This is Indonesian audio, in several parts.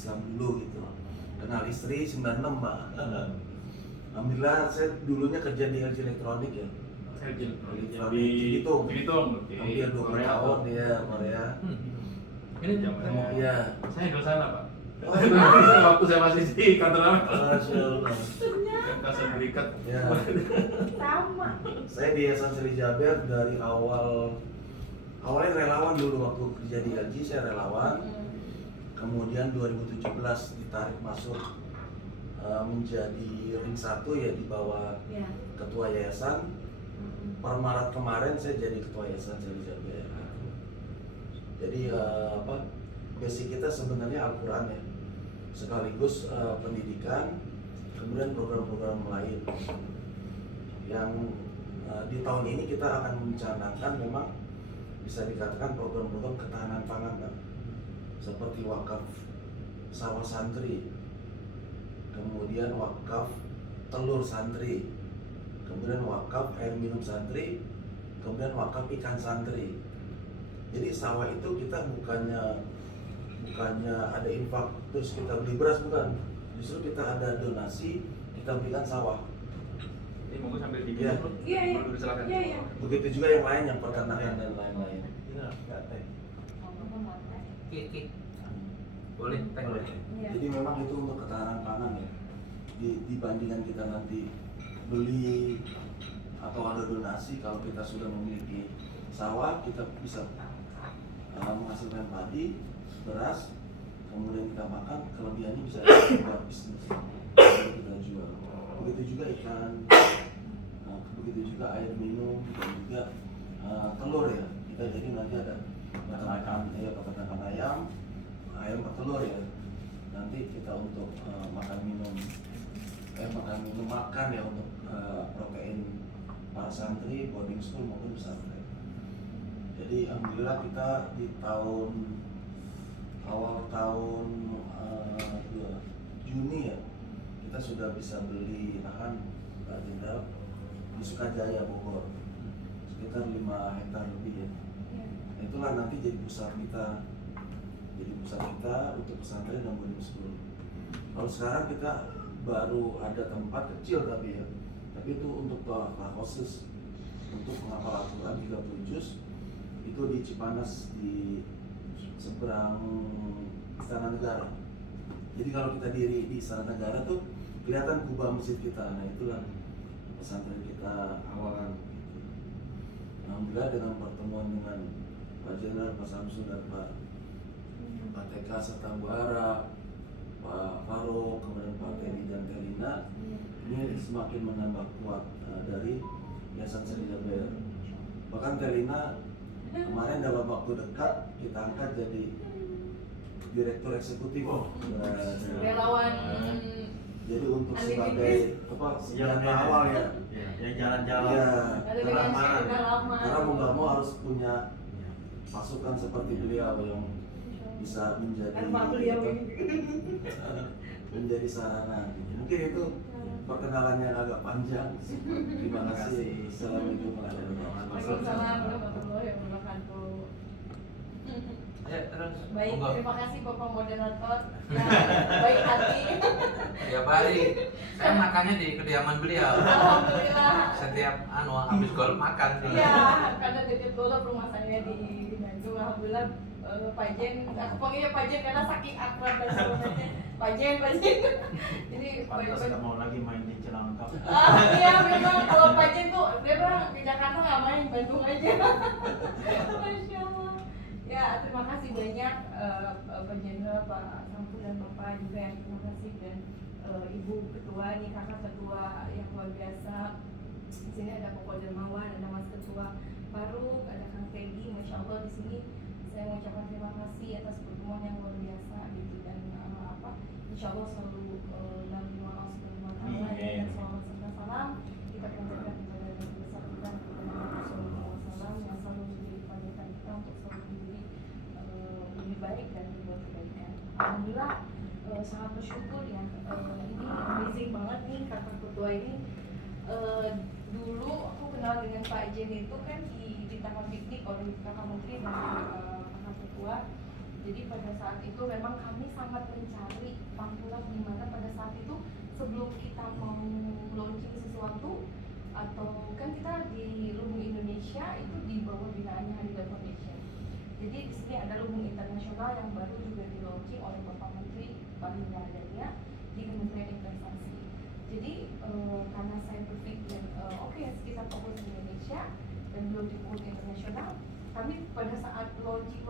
Islam dulu gitu. Kenal istri 96 Mbak. Alhamdulillah saya dulunya kerja di LG Elektronik ya. Di itu Bitung, hampir 20 tahun dia Korea. Ini zaman Iya. saya di sana Pak. Oh, Waktu saya masih di kantor apa? Masya Allah. Kasar berikat. Ya. Sama. Saya di Yayasan Sri Jaber dari awalnya relawan dulu waktu kerja di LG saya relawan. Kemudian 2017 ditarik masuk menjadi ring 1 ya di bawah ketua yayasan. Per Maret kemarin saya jadi ketua yayasan Sri Jaber. Jadi basic kita sebenarnya Al-Quran ya, sekaligus pendidikan, kemudian program-program lain yang di tahun ini kita akan mencanangkan memang bisa dikatakan program-program ketahanan pangan Pak. Seperti wakaf sawah santri, kemudian wakaf telur santri, kemudian wakaf air minum santri, kemudian wakaf ikan santri. Jadi sawah itu kita bukannya ada infak terus kita beli beras, bukan. Justru kita ada donasi, kita belikan sawah. Ini mau sambil di Iya. Iya. Begitu juga yang lain, yang peternakan dan lain-lain. Boleh, Boleh. Jadi memang itu untuk ketahanan pangan ya. Dibandingkan kita nanti beli atau ada donasi, kalau kita sudah memiliki sawah, kita bisa menghasilkan padi, beras, kemudian kita makan, kelebihannya bisa buat bisnis, kita jual. Begitu juga ikan, begitu juga air minum dan juga telur ya. Kita jadi nanti ada peternakan ayam petelur ya. Nanti kita untuk makan minum makan ya untuk protein para santri, boarding school maupun pesantren. Jadi alhamdulillah kita di awal tahun Juni ya, kita sudah bisa beli lahan Pak Jenderal di Sukajaya Bogor sekitar 5 hektar lebih ya. Itulah nanti jadi pusat kita untuk pesantren dan boarding school. Kalau sekarang kita baru ada tempat kecil tapi itu untuk khusus untuk menghafal Al-Quran 30 juz itu di Cipanas di seberang Istana Negara. Jadi kalau kita diri di Istana Negara tuh kelihatan kubah masjid kita. Nah itulah pesantren kita awalan. Alhamdulillah dengan pertemuan dengan Pak Jenderal, Pak Samsul dan Pak TK serta Bu Ara, Pak Faruk, kemudian Pak Teddy dan Telina, ini semakin menambah kuat dari Yayasan Sri Jaber. Bahkan Telina kemarin dalam waktu dekat kita angkat jadi direktur eksekutif. Relawan. Jadi untuk sebagai senjata awal ya. Yang jalan-jalan. Ya, Karena mau nggak mau harus punya pasukan seperti beliau yang bisa menjadi sarana. Mungkin itu perkenalan yang agak panjang. Terima kasih. Assalamualaikum warahmatullahi wabarakatuh. Ya, terus. Baik, Monggo. terima kasih Bapak moderator yang baik hati. Tiap hari saya makannya di kediaman beliau. Alhamdulillah. Setiap habis golf makan. Iya, karena titip golf rumah saya di Bandung. Alhamdulillah Pak Jen, aku panggilnya Pak Jen karena saking akrab dan sebagainya. Pak Jen. Jadi Pantas nggak mau lagi main di Cilangkap. Iya memang kalau Pak Jen tuh dia bilang di Jakarta nggak main, Bandung aja. Masya Allah. Ya terima kasih banyak Pak Jenderal, Pak Samsul dan Bapak juga yang terima kasih dan Ibu Ketua nih, Kakak Ketua yang luar biasa. Di sini ada Pokok Dermawan, ada Mas Ketua Faruk, ada Kang Teddy. Masya Allah di sini saya mengucapkan terima kasih atas pertemuan yang luar biasa gitu dan insya Allah selalu dalam lima Allah Subhanahu Wa Taala dan selamat serta salam kita panjatkan kepada Nabi besar kita kepada Nabi Sallallahu Alaihi Wasallam yang selalu menjadi panutan kita untuk selalu menjadi lebih baik dan berbuat kebaikan. Alhamdulillah sangat bersyukur ya, ini amazing banget nih kakak ketua ini. Dulu aku kenal dengan Pak Jen itu kan di taman piknik oleh kakak menteri dan kakak ketua. Jadi pada saat itu memang kami sangat mencari pampulan di mana pada saat itu sebelum kita mau launching sesuatu atau kan kita di Lumbung Indonesia itu di bawah binaannya Hadida Foundation. Jadi di sini ada Lumbung Internasional yang baru juga di launching oleh Bapak Menteri Bahlil Lahadalia di Kementerian Investasi. Jadi karena saya berpikir oke, kita fokus di Indonesia dan belum di internasional, kami pada saat launching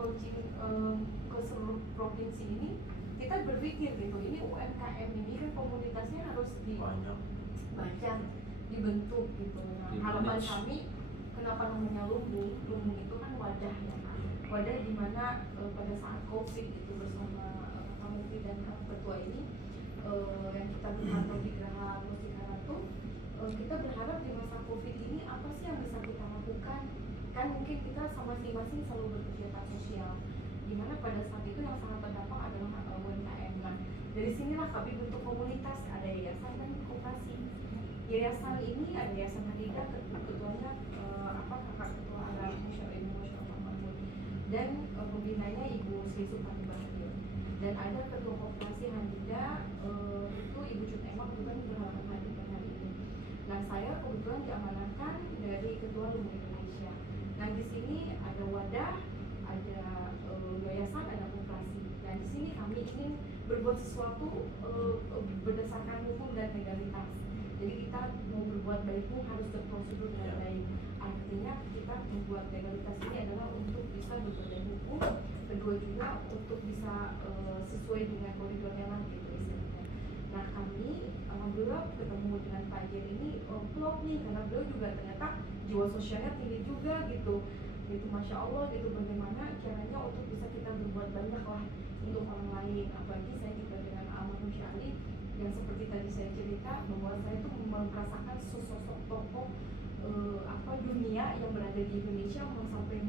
ke seluruh provinsi ini kita berpikir gitu, ini UMKM ini kan komunitasnya harus Banyak. banyak dibentuk gitu. Nah, harapan kami kenapa namanya Lumbung? Lumbung itu kan wadah ya, wadah di mana pada saat COVID itu bersama Pak Menteri dan Kak Ketua ini yang kita berkantor di Geraha Mustika Ratu, kita berharap di masa COVID ini apa sih yang bisa kita lakukan? Kan mungkin kita sama masing-masing selalu berkegiatan sosial, dimana pada saat itu yang sangat terdampak adalah UMKM. Nah, dari sinilah kami bentuk komunitas, ada yayasan dan koperasi. Yayasan ini ada Yayasan Hadida, ketuanya kakak ketua Alam Musyawarah Mahmud, dan pembinanya Ibu Sri Supani Bahlil. Dan ada ketua koperasi Hadida itu Ibu Cut Emang, bukan berhalangan hadir hari ini. Nah, saya kebetulan diamanahkan dari Ketua Lumbung Indonesia. Nah, di sini ada wadah, ada yayasan, ada koperasi. Dan di sini kami ingin berbuat sesuatu berdasarkan hukum dan legalitas. Jadi kita mau berbuat baik pun harus berprosedur dengan baik. Artinya kita membuat legalitas ini adalah untuk bisa berbadan hukum, kedua juga untuk bisa sesuai dengan koridornya lah gitu istilahnya. Nah, kami alhamdulillah ketemu dengan Pak Jen ini klop nih, karena beliau juga ternyata jiwa sosialnya tinggi juga gitu. Gitu, Masya Allah gitu, bagaimana caranya untuk bisa kita berbuat banyak lah untuk orang lain. Apalagi saya juga dengan almarhum Syahli yang seperti tadi saya cerita bahwa saya tuh merasakan sosok tokoh dunia yang berada di Indonesia sampai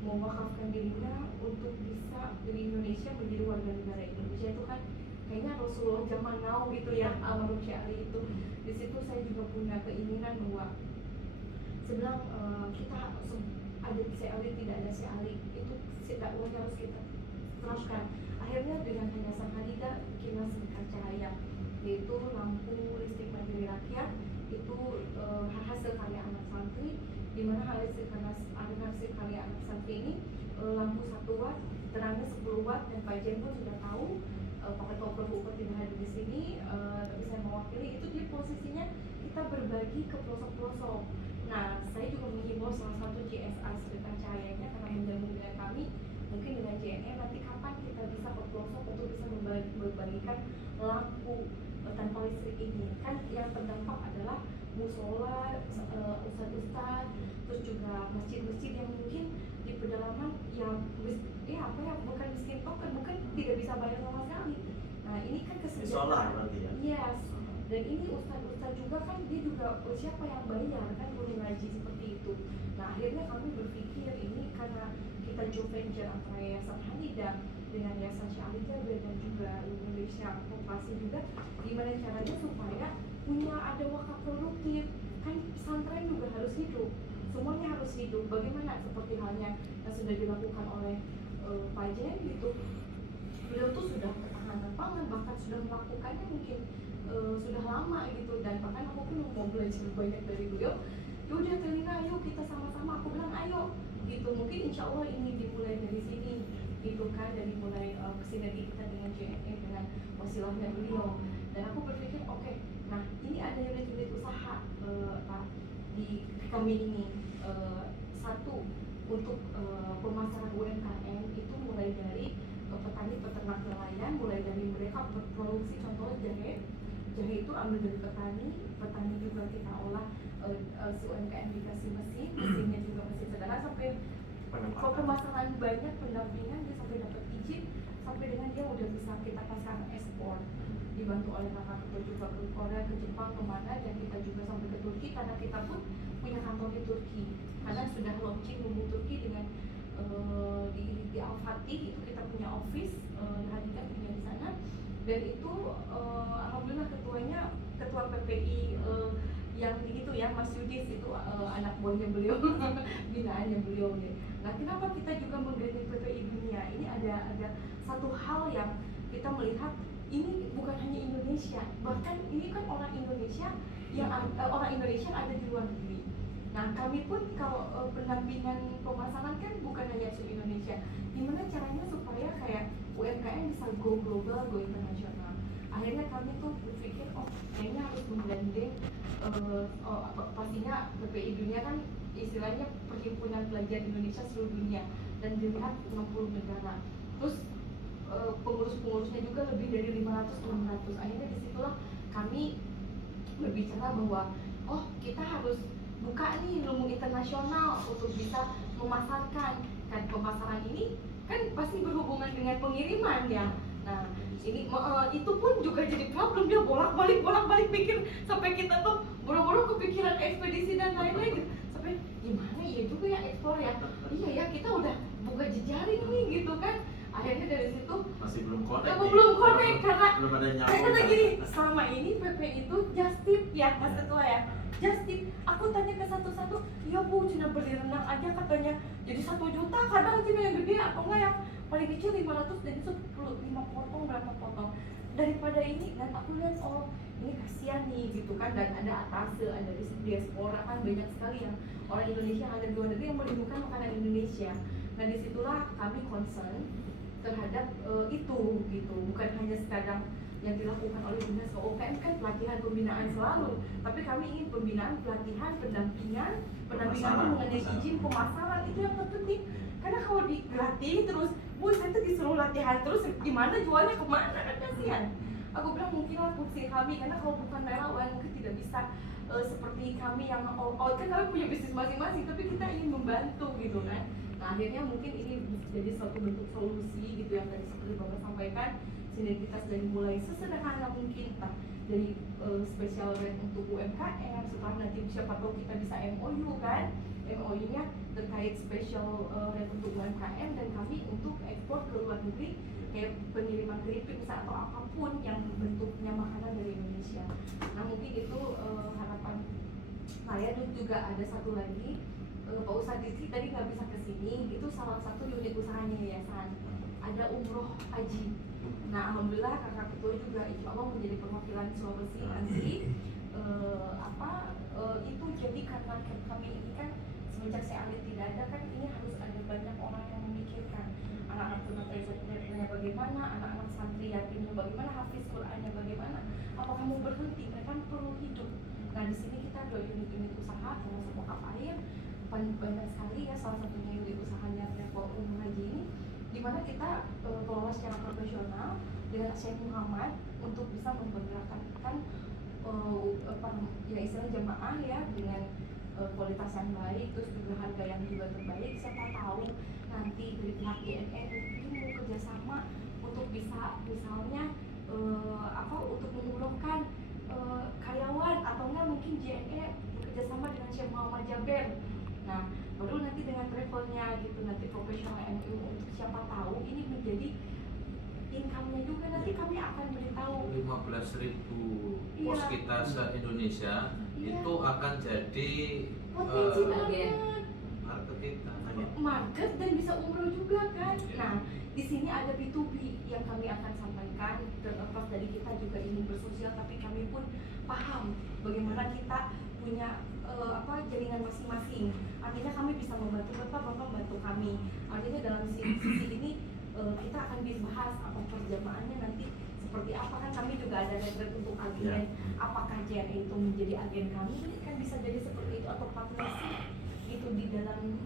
mewakafkan dirinya untuk bisa di Indonesia menjadi warga negara Indonesia. Itu kan kayaknya Rasulullah zaman now gitu ya, almarhum Syahli itu. Di situ saya juga punya keinginan bahwa sebelum kita ada Syahli, tidak ada Syahli, itu dakwahnya harus kita teruskan. Akhirnya dengan Yayasan Hadida bikinlah Sedekah Cahaya, yaitu lampu listrik mandiri rakyat. Itu hasil karya anak santri, di mana hasil karya anak santri ini lampu 1 watt, terangnya 10 watt, dan Pak Jen pun sudah tahu. Pak Ketua Perhubungan tidak hadir di sini, tapi saya mewakili. Itu di posisinya kita berbagi ke pelosok-pelosok. Nah, saya juga menghimbau salah satu CSA Sedekah Cahayanya, karena menjamin dengan kami, mungkin dengan JNE nanti kapan kita bisa ke pelosok untuk bisa membagikan lampu tanpa listrik ini. Kan yang terdampak adalah musola, ustadz-ustadz, terus juga masjid-masjid yang mungkin di pedalaman yang bukan miskin token, bukan tidak bisa bayar sama sekali. Nah, ini kan kesejahteraan. Berarti ya? Yes. Dan ini ustadz-ustadz juga kan dia juga siapa yang bayar kan guru ngaji seperti itu. Nah, akhirnya kami berpikir ini karena kita joint venture antara Yayasan Hadida dengan Yayasan Syahli Jabir dan juga Indonesia Koperasi juga, gimana caranya supaya punya ada wakaf produktif. Kan pesantren juga harus hidup, semuanya harus hidup. Bagaimana seperti halnya yang sudah dilakukan oleh Pak Jen gitu, beliau tuh sudah ketahanan pangan, bahkan sudah melakukannya mungkin sudah lama gitu. Dan bahkan aku pun mau belajar banyak dari beliau. Yaudah Telina, ayo kita sama-sama. Aku bilang ayo gitu, mungkin insya Allah ini dimulai dari sini gitu kan, dari mulai sinergi kita dengan JNE dengan wasilahnya beliau. Dan aku berpikir oke, nah ini ada unit-unit usaha di kami ini. Satu, untuk pemasaran UMKM itu mulai dari petani peternak nelayan, mulai dari mereka berproduksi, contohnya jahe itu ambil dari petani juga kita olah, si UMKM dikasih mesinnya juga mesin sederhana, sampai pemasaran banyak, pendampingan dia sampai dapat izin, sampai dengan dia udah bisa kita pasang ekspor, dibantu oleh kakak ketua juga ke Korea, ke Jepang, kemana, dan kita juga sampai ke Turki karena kita pun punya kantor di Turki, karena sudah launching Lumbung Turki dengan di Al Fatih itu kita punya office, Hadida punya di sana. Dan itu alhamdulillah ketua PPI yang itu ya Mas Yudis itu anak buahnya beliau, binaannya beliau deh. Nah kenapa kita juga menggandeng PPI Dunia? Ini ada satu hal yang kita melihat ini bukan hanya Indonesia, bahkan ini kan orang Indonesia yang orang Indonesia yang ada di luar negeri. Nah kami pun kalau pendampingan pemasaran kan bukan hanya se Indonesia. Gimana caranya supaya kayak UMKM bisa go global, go internasional? Akhirnya kami tuh berpikir, oh kayaknya harus menggandeng pastinya PPI Dunia kan istilahnya Perhimpunan Pelajar Indonesia seluruh dunia dan dilihat 60 negara. Terus pengurus-pengurusnya juga lebih dari 500-600. Akhirnya disitulah kami berbicara bahwa oh kita harus buka nih lumbung internasional untuk bisa memasarkan. Kan pemasaran ini kan pasti berhubungan dengan pengiriman ya. Nah ini itu pun juga jadi problem, dia bolak-balik pikir sampai kita tuh boro-boro kepikiran ekspedisi dan lain-lain gitu. Sampai gimana ya juga ya ekspor ya, iya ya kita udah buka jejaring nih gitu kan. Akhirnya dari situ Masih belum connect. belum connect karena belum ada saya nyambung. kata gini, selama ini PP itu just tip ya Mas Ketua ya, just tip. Aku tanya ke satu-satu, ya Bu, cina beli renang aja katanya jadi 1 juta, kadang cina yang gede atau enggak yang paling kecil 500 dan itu 5 potong berapa potong daripada ini. Dan aku lihat oh ini kasihan nih gitu kan, dan ada atase, ada diaspora kan banyak sekali yang orang Indonesia yang ada di luar negeri yang merindukan makanan Indonesia. Nah disitulah kami concern terhadap itu gitu, bukan hanya sekadar yang dilakukan oleh dinas UMKM kan pelatihan pembinaan selalu, tapi kami ingin pembinaan, pelatihan, pendampingan mengenai izin pemasaran itu yang terpenting. Karena kalau dilatih terus, Bu saya tuh disuruh latihan terus, gimana jualnya kemana kan kasihan. Aku bilang mungkinlah fungsi kami, karena kalau bukan relawan mungkin tidak bisa seperti kami yang kan kami punya bisnis masing-masing, tapi kita ingin membantu gitu kan. Nah akhirnya mungkin ini jadi suatu bentuk solusi gitu yang tadi seperti Bapak sampaikan, sinergitas dari mulai sesederhana mungkin dari special rate untuk UMKM, setelah nanti siapa tahu kita bisa MOU kan, MOU-nya terkait special rate untuk UMKM dan kami untuk ekspor ke luar negeri kayak pengiriman keripik misalnya atau apapun yang bentuknya makanan dari Indonesia. Nah mungkin itu harapan saya. Dan juga ada satu lagi, Pak Ustadz Rizky tadi nggak bisa kesini, itu salah satu unit usahanya yayasan, ada umroh haji. Nah alhamdulillah kakak ketua juga insya Allah menjadi perwakilan Sulawesi nanti. Itu jadi karena kami ini kan semenjak saya alih tidak ada kan, ini harus ada banyak orang yang memikirkan anak-anak tunarunanya bagaimana, anak-anak santri yatimnya bagaimana, hafiz Qur'annya bagaimana, apakah mau berhenti, mereka perlu hidup. Nah di sini kita ada unit-unit usaha termasuk wakaf air banyak sekali ya, salah satunya unit usahanya Travel Haji ini, dimana kita kelola secara profesional dengan Syekh Muhammad untuk bisa mempergerakan ya istilah jamaah ya dengan kualitas yang baik, terus juga harga yang juga terbaik. Siapa tahu nanti dari pihak JNE mungkin mau kerjasama untuk bisa misalnya untuk mengumrohkan karyawan, atau enggak mungkin JNE bekerjasama dengan Syekh Muhammad Jaber. Nah baru nanti dengan travelnya gitu, nanti profesional MU untuk siapa tahu ini menjadi income-nya juga, nanti kami akan beritahu 15.000 pos kita se-Indonesia itu akan jadi potensi banget market kita. market dan bisa umroh juga kan. Nah di sini ada B2B yang kami akan sampaikan. Terlepas dari kita juga ingin bersosial, tapi kami pun paham bagaimana kita punya jaringan masing-masing. Artinya kami bisa membantu Bapak membantu kami. Artinya dalam sisi ini kita akan dibahas apa perjamaannya nanti seperti apa, kan kami juga ada network untuk agen. Apakah JNE itu menjadi agen kami, kan bisa jadi seperti itu, atau partnership itu di dalam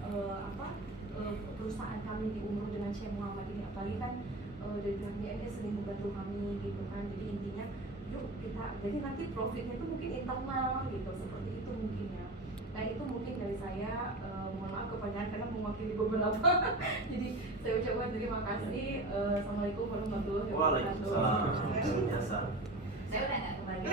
perusahaan kami di umroh dengan Syekh Muhammad ini. Apalagi kan dari pihak JNE sering membantu kami gitu kan. Jadi intinya yuk kita, jadi nanti profitnya itu mungkin internal gitu, seperti itu mungkin ya. Nah itu mungkin dari saya, mohon maaf kepanjangan karena mewakili beberapa. Jadi saya ucapkan terima kasih. Assalamualaikum warahmatullahi wabarakatuh. Waalaikumsalam. Saya udah nggak kembali.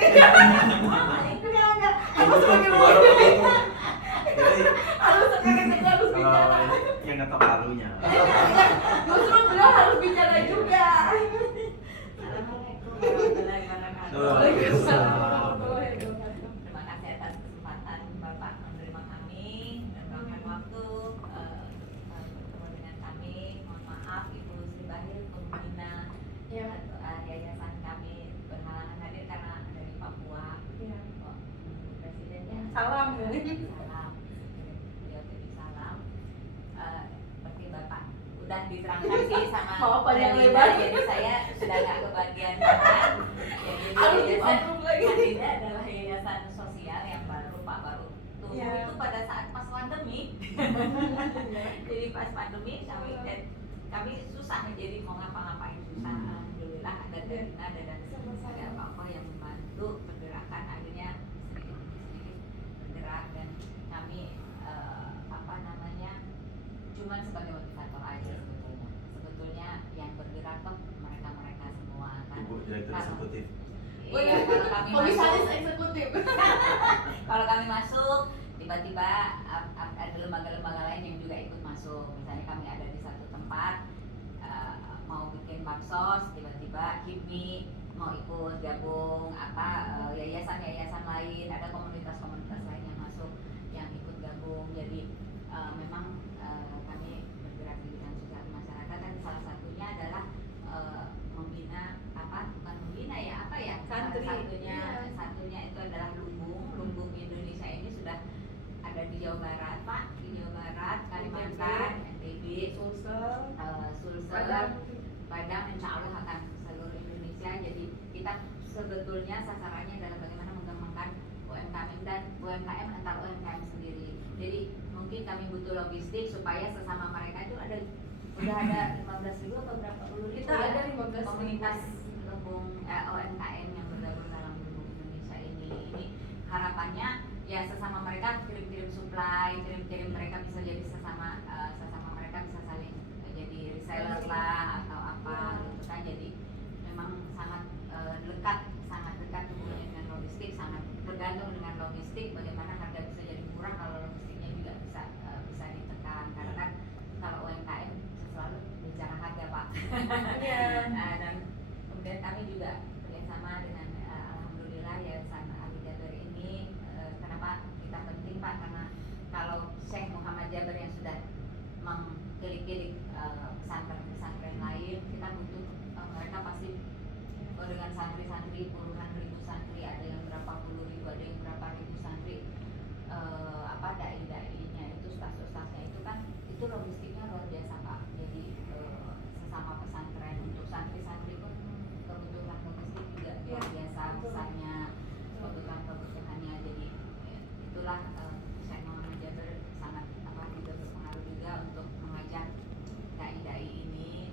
Harus sekarang kita harus bicara. Yang ngetok palunya. Justru beliau harus bicara juga. Assalamualaikum warahmatullahi wabarakatuh. Waalaikumsalam warahmatullahi wabarakatuh. Terima kasih atas hadir pembina Ya. yayasan kami berhalangan hadir karena dari Papua. Iya. Pak Presiden ya. Salam. Salam. Beliau titip salam. Seperti Bapak udah diterangkan sih sama Mau panjang Mbak Lina, lebar. jadi saya sudah nggak kebagian makan. Ya, jadi Harus yayasan dipotong lagi. Hadida adalah yayasan sosial yang baru baru tumbuh Iya. itu pada saat pas pandemi. Jadi pas pandemi kami susah, jadi mau ngapa-ngapain susah. Alhamdulillah ada Darina dan ada apa yang membantu pergerakan, akhirnya sedikit bergerak dan kami cuman sebagai motivator aja sebetulnya yang bergerak tuh mereka semua kan. Ibu direktur Kalau- eksekutif. Iya, kalau kami Komisaris masuk, eksekutif. kalau kami masuk tiba-tiba ada lembaga-lembaga lain yang juga ikut masuk. Misalnya kami ada di satu tempat mau bikin baksos, tiba-tiba HIPMI mau ikut gabung, yayasan-yayasan lain, ada komunitas-komunitas lain yang masuk yang ikut gabung. Jadi memang kami bergerak di bidang sosial masyarakat, dan salah satunya adalah membina bukan membina ya Santri. satunya itu adalah Lumbung Indonesia ini sudah ada di Jawa Barat Pak, di Jawa Barat, Kalimantan, NTB, Sulsel. Sulsel, Padang, insya Allah akan seluruh Indonesia. Jadi kita sebetulnya sasarannya adalah bagaimana mengembangkan UMKM dan UMKM antar UMKM sendiri. Jadi mungkin kami butuh logistik supaya sesama mereka itu udah ada 15.000 atau berapa puluh ribu Kita ya, ada 15.000 komunitas UMKM yang bergabung dalam Lumbung Indonesia ini. Harapannya ya sesama mereka kirim-kirim supply, kirim-kirim, mereka bisa jadi sesama mereka bisa saling jadi reseller lah atau apa gitu kan. Jadi memang sangat dekat hubungannya dengan logistik, sangat bergantung dengan logistik, bagaimana harga bisa jadi murah kalau logistiknya juga bisa ditekan, karena kan kalau UMKM selalu bicara harga Pak. Iya. Dan kemudian kami juga bekerjasama dengan alhamdulillah Yayasan Ali Jaber ini. Kenapa kita penting Pak? Karena kalau Syekh Muhammad Jaber yang sudah mengkilik-kilik pesantren lain, kita butuh mereka pasti dengan santri-santri, puluhan ribu santri, ada yang berapa puluh ribu, ada yang berapa ribu santri, dai-dainya itu, staff-staffnya itu kan, itu logistiknya luar biasa Pak. Jadi sesama pesantren, untuk santri-santri pun kebutuhan logistik juga luar biasa besarnya, kebutuhannya. Jadi itulah Syekh Muhammad Jaber sangat juga berpengaruh juga untuk mengajak dai-dai ini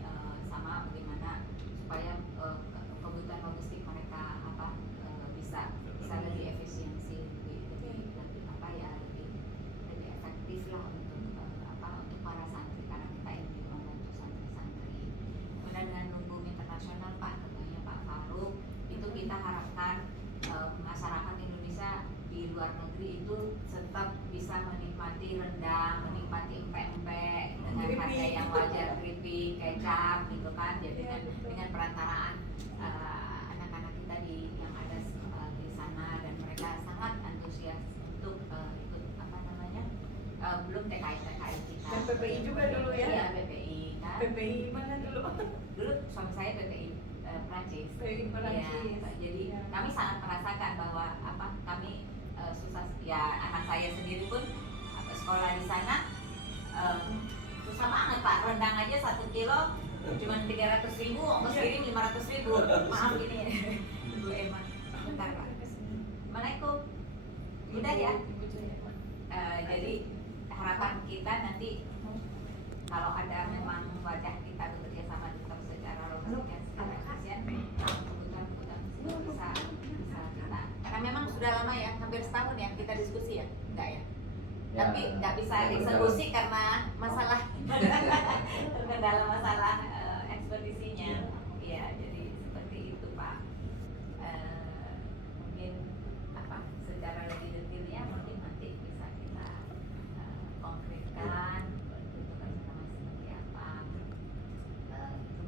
sama bagaimana supaya kebutuhan logistik mereka bisa lebih efisiensi, lebih efektif lah untuk para santri, karena kita ingin membantu santri-santri. Kemudian dengan Lumbung Internasional Pak, tentunya Pak Faruk, itu kita harapkan masyarakat Indonesia di luar negeri itu tetap bisa menikmati rendang, menikmati empek-empek dengan harga yang wajar, keripik, kecap gitu kan. Jadi dengan perantaraan anak-anak kita yang ada di sana, dan mereka sangat antusias untuk ikut belum TKI kita. Dan PPI juga dulu ya? Iya, PPI kan. PPI mana dulu? Dulu suami saya PPI Prancis. PPI Prancis. Iya, jadi Ya. kami sangat merasakan bahwa kami susah, ya anak saya sendiri pun sekolah di sana susah banget Pak. Rendang aja 1 kilo cuma 300.000, ongkos kirim 500.000. Maaf ini Ibu Emma. Bentar Pak. Assalamualaikum. Udah ya. Jadi harapan kita nanti kalau ada memang wajah kita bekerja sama secara logistik dan secara efisien, kebutuhan bisa kita, karena memang sudah lama ya, hampir setahun ya kita diskusi ya, enggak ya? Tapi nggak bisa eksekusi karena masalah terkendala masalah ekspedisinya. Iya, jadi seperti itu Pak. Mungkin secara lebih detailnya mungkin nanti bisa kita konkretkan bentukan sama seperti apa.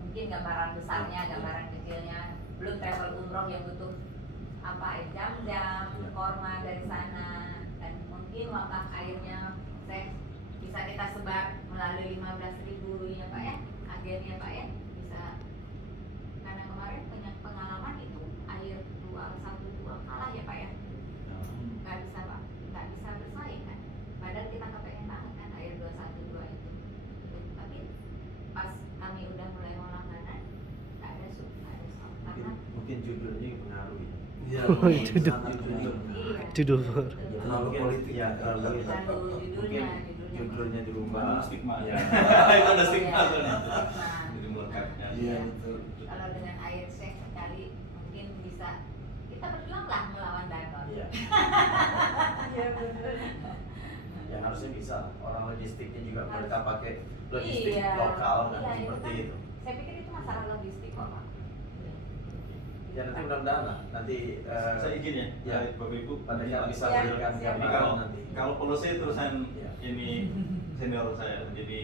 Mungkin gambaran besarnya, gambaran kecilnya, belum travel umroh yang butuh jam-jam korma dari sana, dan mungkin wakaf airnya bisa kita sebar melalui 15.000 ya Pak ya, akhirnya Pak ya, bisa mungkin judulnya yang pengaruh ya. Iya, Judul. sangat jujur. Iya. Judul. Terlalu politik. Ya, terlalu Terlalu mungkin judulnya dirubah. Stigma. Ya. Itu ada Oh, stigma iya. soalnya. Stigma. Jadi melekatnya. Iya, betul. Kalau dengan air shake sekali mungkin bisa kita berjuang lah melawan Dagon. Iya. Iya betul. Ya harusnya bisa. Orang logistiknya juga mereka pakai logistik Iya. lokal kan Iya, seperti kan, itu. Saya pikir itu masalah logistik kok Pak. Ya nanti mudah-mudahan lah. Nanti Saya izin ya, Ya. Bapak Ibu. pada saat bisa Ya, berikan siap. Jadi gambaran nanti. kalau polisi terusan Ya. ini senior saya, jadi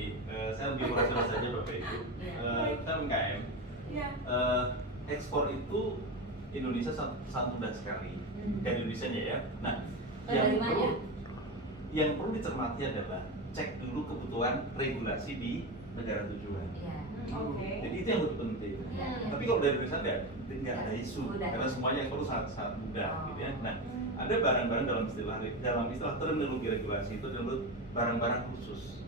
saya lebih profesional saja Bapak Ibu. Kita UMKM, Iya. ekspor itu Indonesia sangat mudah sekali dan Indonesia ya. Nah, Dari mana? yang perlu dicermati adalah cek dulu kebutuhan regulasi di negara tujuan. Iya. Oke. Jadi itu yang lebih penting. Iya. Tapi kalau dari Indonesia nggak ada isu, Mudah. karena semuanya ekspor sangat mudah, Oh. gitu ya. Nah, ada barang-barang dalam istilah terminologi regulasi itu adalah barang-barang khusus.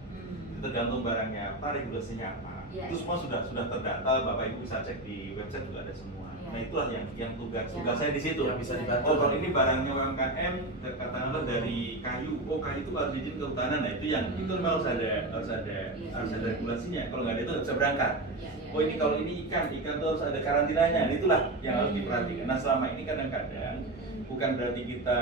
Itu tergantung barangnya apa, regulasinya apa. Iya, Itu iya. semua sudah terdata, Bapak Ibu bisa cek di website juga ada semua. Iya. Nah itulah yang tugas Iya. saya di situ. Yang bisa dibantu. Oh kalau ini barangnya UMKM, katakanlah dari kayu, oh kayu itu harus izin kehutanan. Nah itu yang itu memang harus ada Iya. harus ada regulasinya. Kalau nggak ada itu nggak bisa berangkat. Iya, iya. Oh ini kalau ini ikan itu harus ada karantinanya. Nah, itulah yang harus diperhatikan. Nah selama ini kadang-kadang bukan berarti kita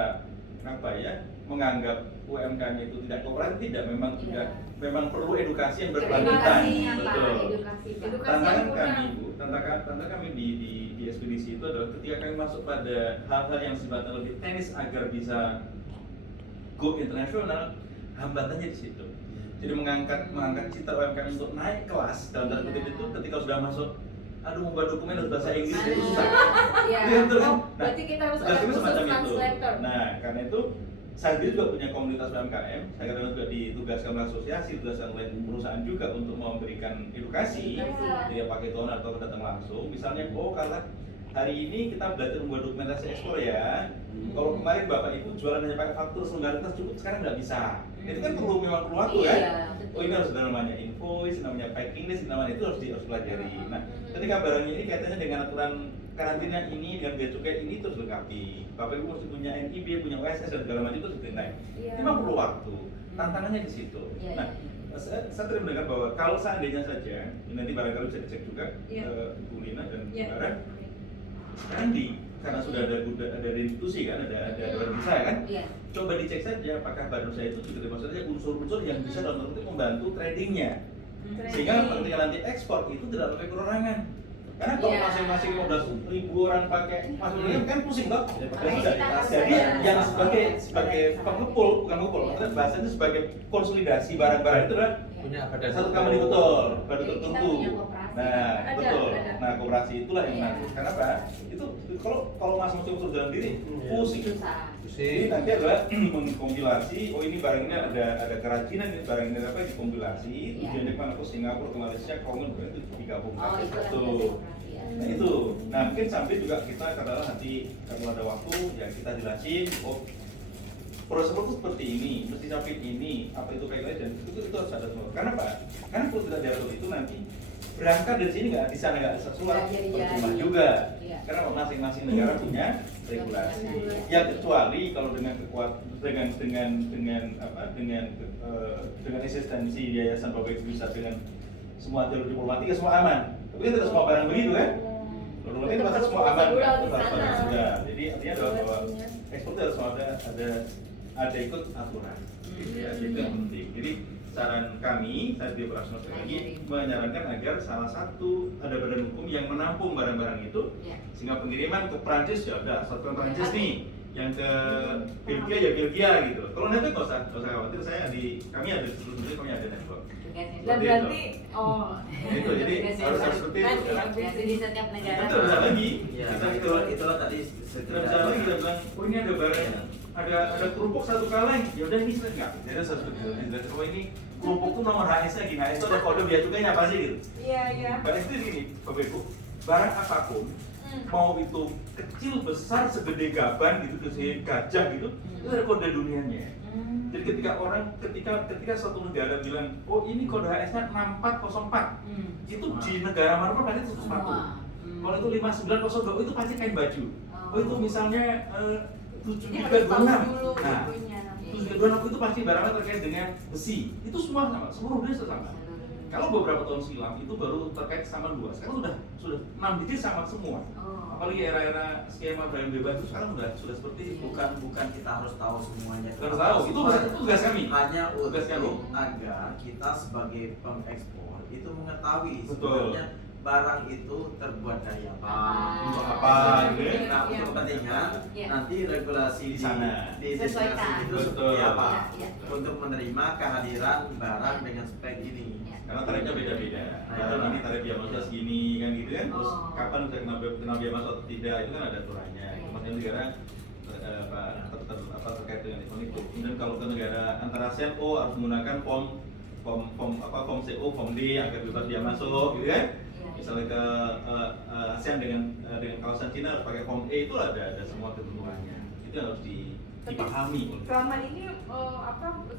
menganggap UMKM itu tidak kooperatif, tidak, memang Iya. tidak, memang perlu edukasi yang Edukasi berkelanjutan. apa? Betul. Edukasi Pak. Edukasi. Tantangan yang kurang. kami Bu, tantangan kami di ekspedisi itu adalah ketika kami masuk pada hal-hal yang sifatnya lebih teknis agar bisa go internasional, hambatannya di situ. Jadi mengangkat citra UMKM untuk naik kelas dalam tanda kutip itu ketika sudah masuk, aduh membuat dokumen harus bahasa Inggris itu susah. Iya. Iya, betul kan? Oh, berarti kita harus tugas ada kami khusus semacam itu. translator. Nah, karena itu saya sendiri juga punya komunitas UMKM. Saya kadang juga ditugaskan oleh asosiasi, ditugaskan oleh perusahaan juga untuk memberikan edukasi. Edukasi. Dia pakai toner atau datang langsung. Misalnya, oh kalau hari ini kita belajar membuat dokumentasi ekspor ya. Kalau kemarin Bapak Ibu jualan hanya pakai faktur solidaritas cukup, sekarang nggak bisa. Itu kan memang perlu waktu kan? Iya, betul. Oh ini harus ada namanya invoice, namanya packing list, namanya itu harus dipelajari. Nah, ketika barangnya ini kaitannya dengan aturan karantina ini, dengan bea cukai ini terus dilengkapi. Bapak Ibu mesti punya NIB, punya OSS dan segala macam itu harus ditindak. Iya. Memang perlu waktu. Tantangannya di situ. Iya, Nah, iya. saya tadi mendengar bahwa kalau seandainya saja, nanti barangkali bisa dicek juga Iya. Bu Lina dan Bu Iya. Bara, sekarang karena sudah ada institusi kan, ada badan usaha kan, Iya. coba dicek saja apakah badan usaha itu juga termasuk saja unsur-unsur yang bisa dalam tanda kutip membantu tradingnya, sehingga ketika nanti ekspor itu tidak pakai perorangan. Karena kalau Iya. masing-masing 15.000 orang pakai masuk kan pusing toh. Kita Jadi harus yang ada. sebagai pengepul, bukan pengepul, maksudnya bahasanya sebagai konsolidasi barang-barang itu adalah Punya badan satu company betul, badan Jadi kita tertentu. punya koperasi. Nah, Ada, betul. ada. Nah, koperasi itulah yang Iya. nanti. Kenapa? Itu kalau masing-masing unsur dalam diri, pusing. Susah. Jadi nanti adalah mengkompilasi, oh ini barang ini ada kerajinan, ini barang ini apa dikompilasi, Iya. tujuannya kemana ke Singapura, ke Malaysia, Kongo, itu digabungkan. Oh, itu yang Tuh. koperasi ya. Nah itu, nah mungkin sampai juga kita katakanlah nanti kalau ada waktu ya kita jelasin, oh proses itu seperti ini, mesti sampai ini, apa itu kayak dan itu harus ada semua. Karena apa? Karena kalau tidak diatur itu nanti berangkat dari sini nggak di sana nggak ada sesuatu, Nggak jadi-jadi. percuma juga. Iya. Karena masing-masing negara punya regulasi. Ya kecuali kalau dengan dengan eksistensi yayasan Bapak Ibu bisa dengan semua jalur diplomatik ya semua aman. Tapi kan tidak semua barang begitu kan? Kalau diplomatik pasti semua aman kan? Prosedural di Itu harus sana. ada sudah. Jadi artinya adalah bahwa ekspor itu harus ada ikut aturan. Gitu ya, itu yang penting. Jadi saran kami, saya di operasional lagi menyarankan agar salah satu ada badan hukum yang menampung barang-barang itu, Iya. sehingga pengiriman ke Prancis ya udah satu Prancis nih, yang ke Belgia ya Belgia gitu. Kalau nanti nggak usah khawatir, kami ada sebetulnya kami ada network. Tugasnya Dan Seperti berarti oh Itu jadi harus seperti itu. Nanti, Karena Tugasnya di setiap negara. kita bisa lagi, Ya, kita nah, itu itulah tadi kita bisa lagi kita bilang, oh ini ada barang, ada kerupuk satu kaleng, ya udah ini sudah nggak. Jadi seperti itu. Oh ini kerupuk tuh nomor HS-nya gini, HS itu ada kode bea cukainya apa sih gitu. iya iya. Barang itu gini, Bapak Ibu, barang apapun mau itu kecil besar segede gaban gitu, segede gajah gitu, itu ada kode dunianya. Jadi ketika suatu negara bilang, oh ini kode HS-nya 6404, itu di negara manapun pasti itu sepatu. Semua. Kalau Kalau itu 5902 itu pasti kain baju. Oh itu misalnya Jadi harus tahu 7326. dulu Nah, bukunya. 7326 itu pasti barangnya terkait dengan besi. Itu semua sama, seluruh dunia sama. Kalau beberapa tahun silam itu baru terkait sama 2. Sekarang sudah 6 digit sama semua. Oh. Apalagi era-era skema barang bebas itu sekarang sudah seperti itu. Bukan kita harus tahu semuanya. Harus tahu, itu tugas kami. Hanya Tugas kami. untuk agar kita sebagai pengekspor itu mengetahui Betul. sebenarnya barang itu terbuat dari apa. Untuk Ah. apa, gitu ya? Nah, Iya. untuk kepentingan Iya. nanti regulasi Di sana. di Sesuaikan. destinasi itu Betul. seperti apa Iya, iya. untuk menerima kehadiran barang dengan spek ini. Iya. Karena tarifnya beda-beda. Nah. Kalau ini tarif biaya masuk segini kan gitu kan. Terus Oh. kapan kena biaya masuk atau tidak itu kan ada aturannya. Iya. Kemudian negara terkait dengan itu. Kemudian kalau ke negara antara ASEAN harus menggunakan form CO, form D agar bebas biaya masuk gitu kan. Iya. Misalnya ke ASEAN dengan kawasan Cina harus pakai form E, itu ada semua ketentuannya. Itu yang harus dipahami. Selama ini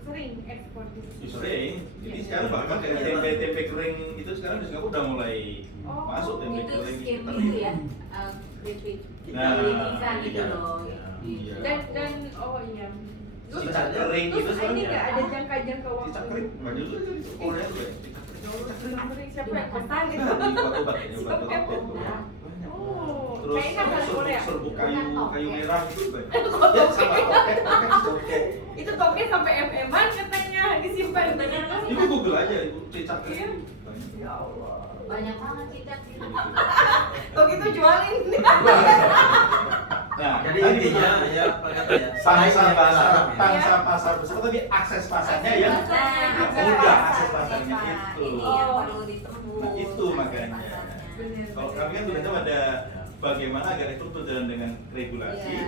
sering ekspor di sini? Sering. Jadi Iya. sekarang bahkan kayak tempe kering itu sekarang di Singapura udah mulai Oh, masuk tempe Itu kering. skim kita. itu ya, keripik Nah, ikan gitu iya. loh. Iya. Dan oh iya. Terus Cicak kering terus itu ini soalnya. nggak ada jangka-jangka waktu? Cicak kering, nggak dulu itu di Korea juga. Cicak kering siapa yang pesan itu? Nah, di obat-obat ya, Siapa yang obat-obat. pesan? Banyak. Oh, Terus kayaknya kan Korea. serbuk kayu merah itu banyak. Kok Ya, toke? sama toke. Itu toke sampai MM-an katanya disimpan. Bener nggak sih? Ibu Google aja, ibu cicak Iya. kering. Banyak. Ya Allah. Banyak banget cicak sih. Toke itu jualin. Nah, Jadi tadi intinya betul. ya apa katanya? Pangsa pasar besar tapi akses pasarnya ya mudah akses pasarnya itu. Ini yang perlu ditembus. Nah, itu makanya. Bener. Kalau kami kan tugasnya pada bagaimana agar itu berjalan dengan regulasi, Iya.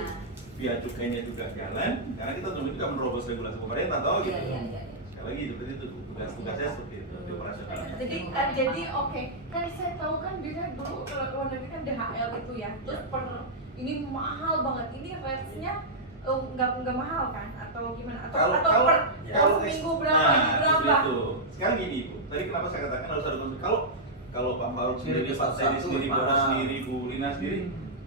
biaya cukainya juga jalan, karena kita tentu juga menerobos regulasi pemerintah tahu Iya, gitu. iya, iya. Sekali lagi seperti itu tugasnya seperti itu di operasional. Jadi oke, kan saya tahu kan biasanya dulu kalau luar negeri kan DHL itu ya, terus per ini mahal banget, ini rate-nya nggak mahal kan atau gimana atau per seminggu berapa berapa? Itu. Sekarang gini Ibu, tadi kenapa saya katakan harus ada konsul. Kalau Pak Faruk sendiri, Kirim Pak Teddy satu-satu, sendiri, Bapak mahal. sendiri, Bu Lina sendiri,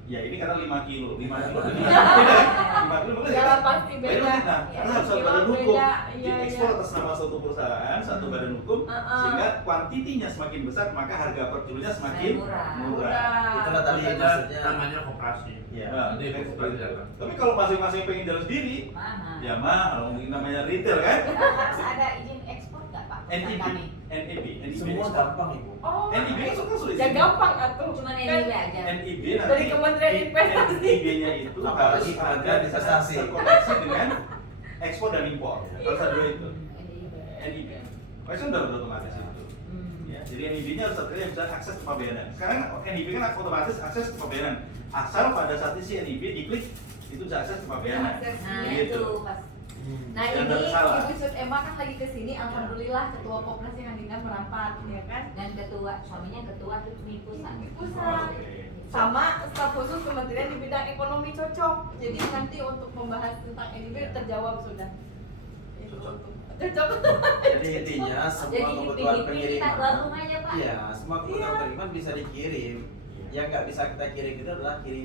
ya ini karena 5 kilo, 5 kilo, 5 kilo, Ya pasti beda. Nah, karena harus ada Kilo badan hukum, beda, iya, diekspor iya. atas nama suatu perusahaan, satu badan hukum, sehingga kuantitinya semakin besar, maka harga per kilonya semakin Murah. murah. Itulah tadi maksudnya. namanya koperasi. Ya. Nah, Jadi koperasi jalan. tapi kalau masing-masing pengen jalan sendiri, Mahal. ya mahal, mungkin namanya retail kan? Harus ada izin ekspor nggak Pak? NIB, Kami. NIB, Semua gampang Ibu. Oh, NIB kan sulit. ya gampang atuh. Cuman Kan NIB aja. NIB Dari Kementerian Investasi. NIB-nya itu Apalagi harus Kementerian ada Investasi. terkoneksi dengan ekspor dan impor. Harus ada dua itu. NIB. NIB. Itu kan udah otomatis itu. Ya, jadi NIB-nya harus terkait bisa akses ke pembayaran. Sekarang NIB kan otomatis akses ke pembayaran. Asal pada saat si NIB diklik itu bisa akses ke pembayaran. Nah Gitu. itu pas. Nah Dan ini nggak salah. Ibu Sud Emma kan lagi kesini, alhamdulillah ketua Koperasi Handina merapat, ya kan? Dan ketua, suaminya ketua tuh di pusat. Di pusat. Oke. Sama staf khusus kementerian di bidang ekonomi cocok. Jadi nanti untuk membahas tentang NIB terjawab sudah. Itu Cocok. Cocok. Jadi intinya semua Jadi kebutuhan kita pengiriman. gabung aja Pak. Iya, semua kebutuhan pengiriman bisa dikirim. Yang nggak bisa kita kirim itu adalah kirim